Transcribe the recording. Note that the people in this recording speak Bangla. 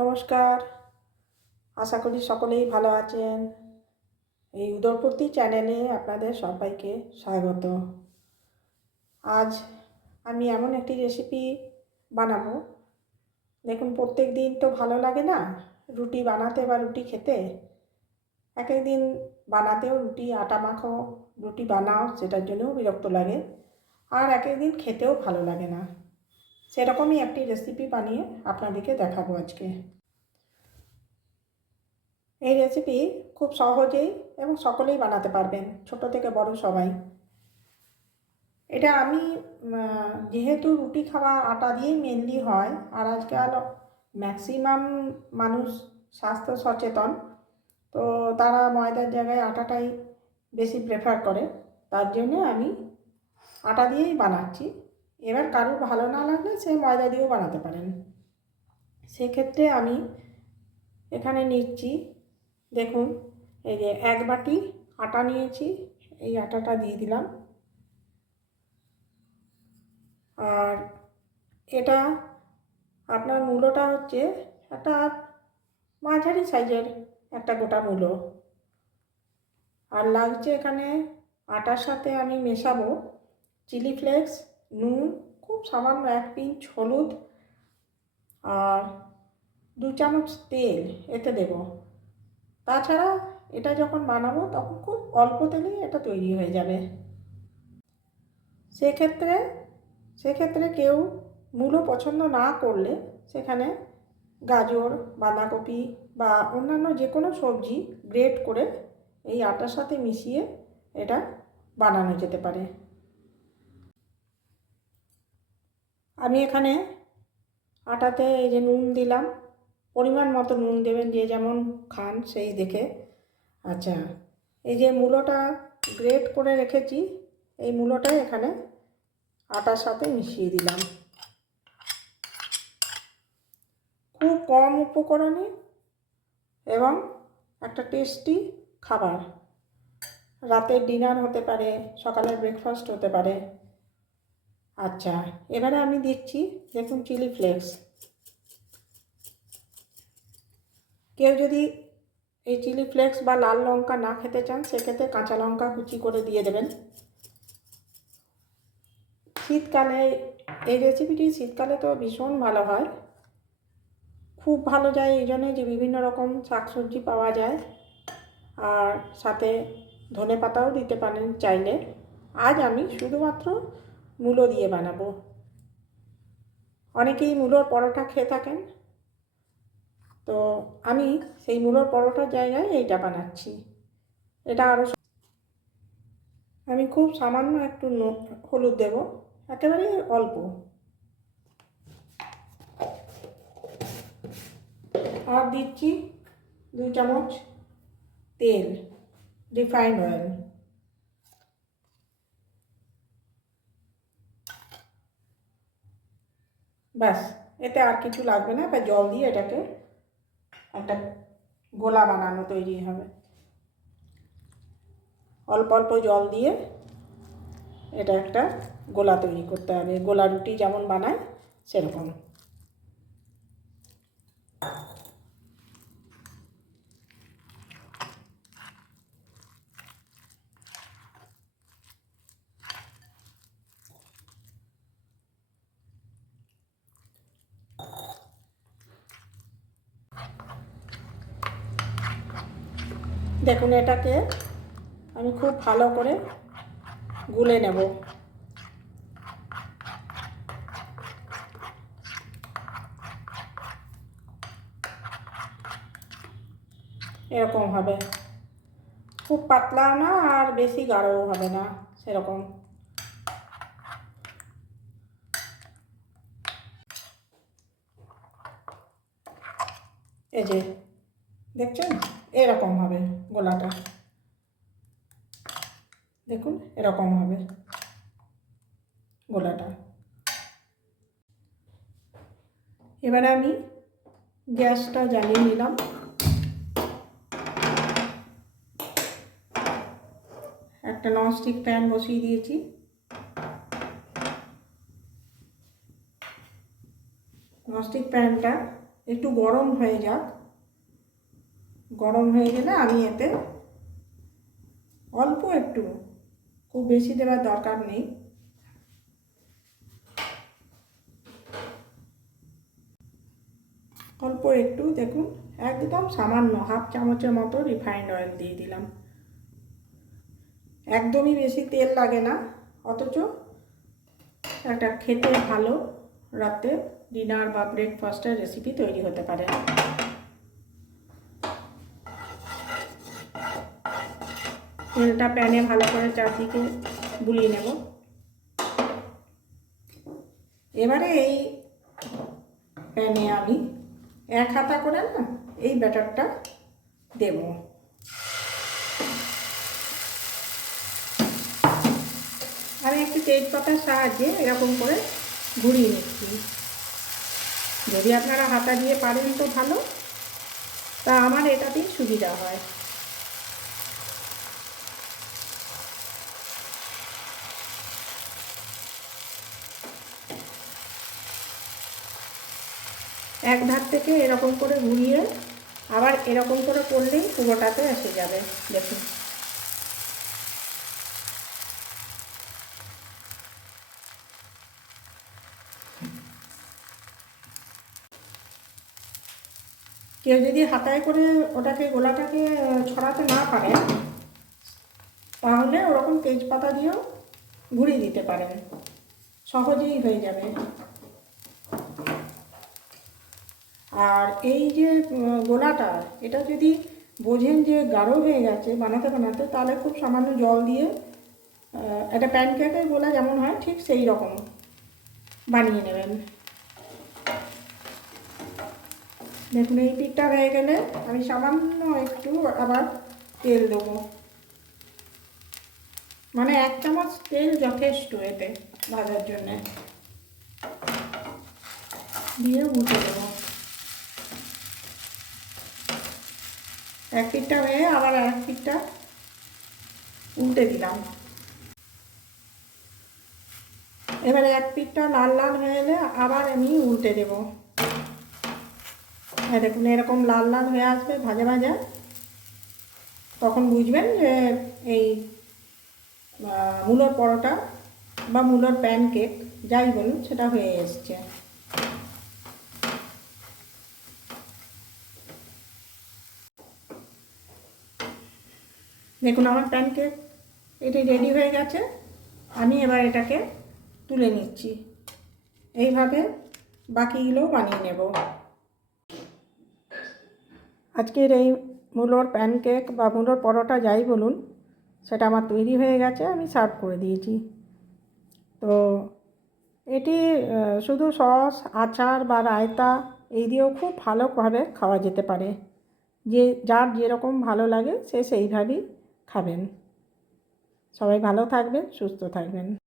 নমস্কার, আশা করি সকলেই ভালো আছেন। এই উদরপূর্তি চ্যানেলে আপনাদের সবাইকে স্বাগত। আজ আমি এমন একটি রেসিপি বানাবো। দেখুন, প্রত্যেক দিন তো ভালো লাগে না রুটি বানাতে বা রুটি খেতে। এক এক দিন বানাতেও রুটি আটা মাখো, রুটি বানাও, সেটার জন্যও বিরক্ত লাগে। আর এক এক দিন খেতেও ভালো লাগে না। সেরকমই একটি রেসিপি বানিয়ে আপনাদেরকে দেখাবো আজকে। এই রেসিপি খুব সহজেই এবং সকলেই বানাতে পারবেন, ছোট থেকে বড় সবাই। এটা আমি যেহেতু রুটি খাওয়া আটা দিয়েই মেনলি হয়, আর আজকাল ম্যাক্সিমাম মানুষ স্বাস্থ্য সচেতন, তো তারা ময়দার জায়গায় আটাটাই বেশি প্রেফার করে। তার জন্য আমি আটা দিয়েই বানাচ্ছি। এবার কারোর ভালো না লাগলে সে ময়দা দিয়েও বানাতে পারেন। সেক্ষেত্রে আমি এখানে নিচ্ছি, দেখুন, এই যে 1 বাটি আটা নিয়েছি। এই আটাটা দিয়ে দিলাম। আর এটা আপনার মূলোটা হচ্ছে একটা মাঝারি সাইজের একটা গোটা মূলো। আর লাগছে এখানে আটার সাথে আমি মেশাবো চিলি ফ্লেক্স, নুন, খুব সামান্য 1 পিঞ্চ হলুদ, আর 2 চামচ তেল এতে দেব। তাছাড়া এটা যখন বানাবো তখন খুব অল্প তেলেই এটা তৈরি হয়ে যাবে। সেক্ষেত্রে কেউ মূলো পছন্দ না করলে সেখানে গাজর, বাঁধাকপি বা অন্যান্য যে কোনো সবজি গ্রেট করে এই আটার সাথে মিশিয়ে এটা বানানো যেতে পারে। আমি এখানে আটাতে এই যে নুন দিলাম, পরিমাণ মতো নুন দেবেন, যে যেমন খান সেই দেখে। আচ্ছা, এই যে মূলোটা গ্রেট করে রেখেছি, এই মূলোটা এখানে আটার সাথে মিশিয়ে দিলাম। খুব কম উপকরণে এবং একটা টেস্টি খাবার। রাতের ডিনার হতে পারে, সকালের ব্রেকফাস্ট হতে পারে। আচ্ছা, এবারে আমি দিচ্ছি, দেখুন, চিলি ফ্লেক্স। কেউ যদি এই চিলি ফ্লেক্স বা লাল লঙ্কা না খেতে চান, সেক্ষেত্রে কাঁচা লঙ্কা কুচি করে দিয়ে দেবেন। শীতকালে এই রেসিপিটি শীতকালে তো ভীষণ ভালো হয়, খুব ভালো যায় এই জন্যে যে বিভিন্ন রকম শাকসবজি পাওয়া যায়, আর সাথে ধনে পাতাও দিতে পারেন চাইলে। আজ আমি শুধুমাত্র মূলো দিয়ে বানাবো। অনেকেই মূলোর পরোটা খেয়ে থাকেন, তো আমি সেই মূলোর পরোটার জায়গায় এইটা বানাচ্ছি। এটা আরও আমি খুব সামান্য একটু হলুদ দেব, একেবারে অল্প। আর দিচ্ছি 2 চামচ তেল, রিফাইন্ড অয়েল। ব্যাস, এতে আর কিছু লাগবে না। এবার জল দিয়ে এটাকে একটা গোলা বানানো তৈরি হবে। অল্প অল্প জল দিয়ে এটা একটা গোলা তৈরি করতে হবে, গোলা রুটি যেমন বানায় সেরকম। দেখুন, এটাকে আমি খুব ভালো করে গুলে নেব। এরকম হবে, খুব পাতলাও না আর বেশি গাঢ়ও হবে না, সেরকম। এই যে দেখছেন, এরকম হবে গোলাটা। দেখুন, এরকম হবে গোলাটা। এবারে আমি গ্যাসটা জ্বালিয়ে নিলাম। একটা ননস্টিক প্যান বসিয়ে দিয়েছি। ননস্টিক প্যানটা একটু গরম হয়ে যাক। গরম হয়ে গেলে আমি এতে অল্প একটু, খুব বেশি দেওয়ার দরকার নেই, অল্প একটু, দেখুন একদম সামান্য হাফ চামচের মতো রিফাইন্ড অয়েল দিয়ে দিলাম। একদমই বেশি তেল লাগে না, অথচ একটা খেতে ভালো রাতে ডিনার বা ব্রেকফাস্টের রেসিপি তৈরি হতে পারে। তেলটা প্যানে ভালো করে চারদিকে বুলিয়ে নেব। এবারে এই প্যানে আমি 1 হাতা করে না এই ব্যাটারটা দেব। আমি একটু তেজপাতার সাহায্যে এরকম করে ঘুরিয়ে নিচ্ছি। যদি আপনারা হাতা দিয়ে পারেন তো ভালো, তা আমার এটাতেই সুবিধা হয়। এক ধার থেকে এরকম করে ঘুরিয়ে আবার এরকম করে করলেই পুরোটাতে এসে যাবে। দেখুন কেউ যদি হাতায় করে গোলাটাকে ছড়াতে না পারে, তাহলে ওরকম তেজপাতা দিয়েও ঘুরিয়ে দিতে পারেন, সহজেই হয়ে যাবে। আর এই যে গোলাটা, এটা যদি বোঝেন যে গাঢ় হয়ে গেছে বানাতে বানাতে, তাহলে খুব সামান্য জল দিয়ে একটা প্যানকেকের গোলা যেমন হয় ঠিক সেই রকম বানিয়ে নেবেন। দেখুন এই পিঠটা হয়ে গেলে আমি সামান্য একটু আবার তেল দেবো, মানে 1 চামচ তেল যথেষ্ট এতে ভাজার জন্যে, দিয়ে উঠে দেবো। এক পিঠটা হয়ে আবার এক পিঠটা উল্টে দিলাম। এবারে এক পিঠটা লাল লাল হয়ে এলে আবার আমি উল্টে দেবো। দেখুন এরকম লাল লাল হয়ে আসবে ভাজা ভাজা, তখন বুঝবেন যে এই মূলোর পরোটা বা মূলোর প্যানকেক যাই বলুন সেটা হয়ে এসছে। দেখুন আমার প্যানকেক এটি রেডি হয়ে গেছে। আমি এবার এটাকে তুলে নিচ্ছি। এইভাবে বাকিগুলোও বানিয়ে নেব। আজকের এই মূলোর প্যানকেক বা মূলোর পরোটা যাই বলুন, সেটা আমার তৈরি হয়ে গেছে, আমি সার্ভ করে দিয়েছি। তো এটি শুধু সস, আচার বা রায়তা এই দিয়েও খুব ভালোভাবে খাওয়া যেতে পারে। যে যার যেরকম ভালো লাগে সে সেইভাবেই খাবেন। সবাই ভালো থাকবেন, সুস্থ থাকবেন।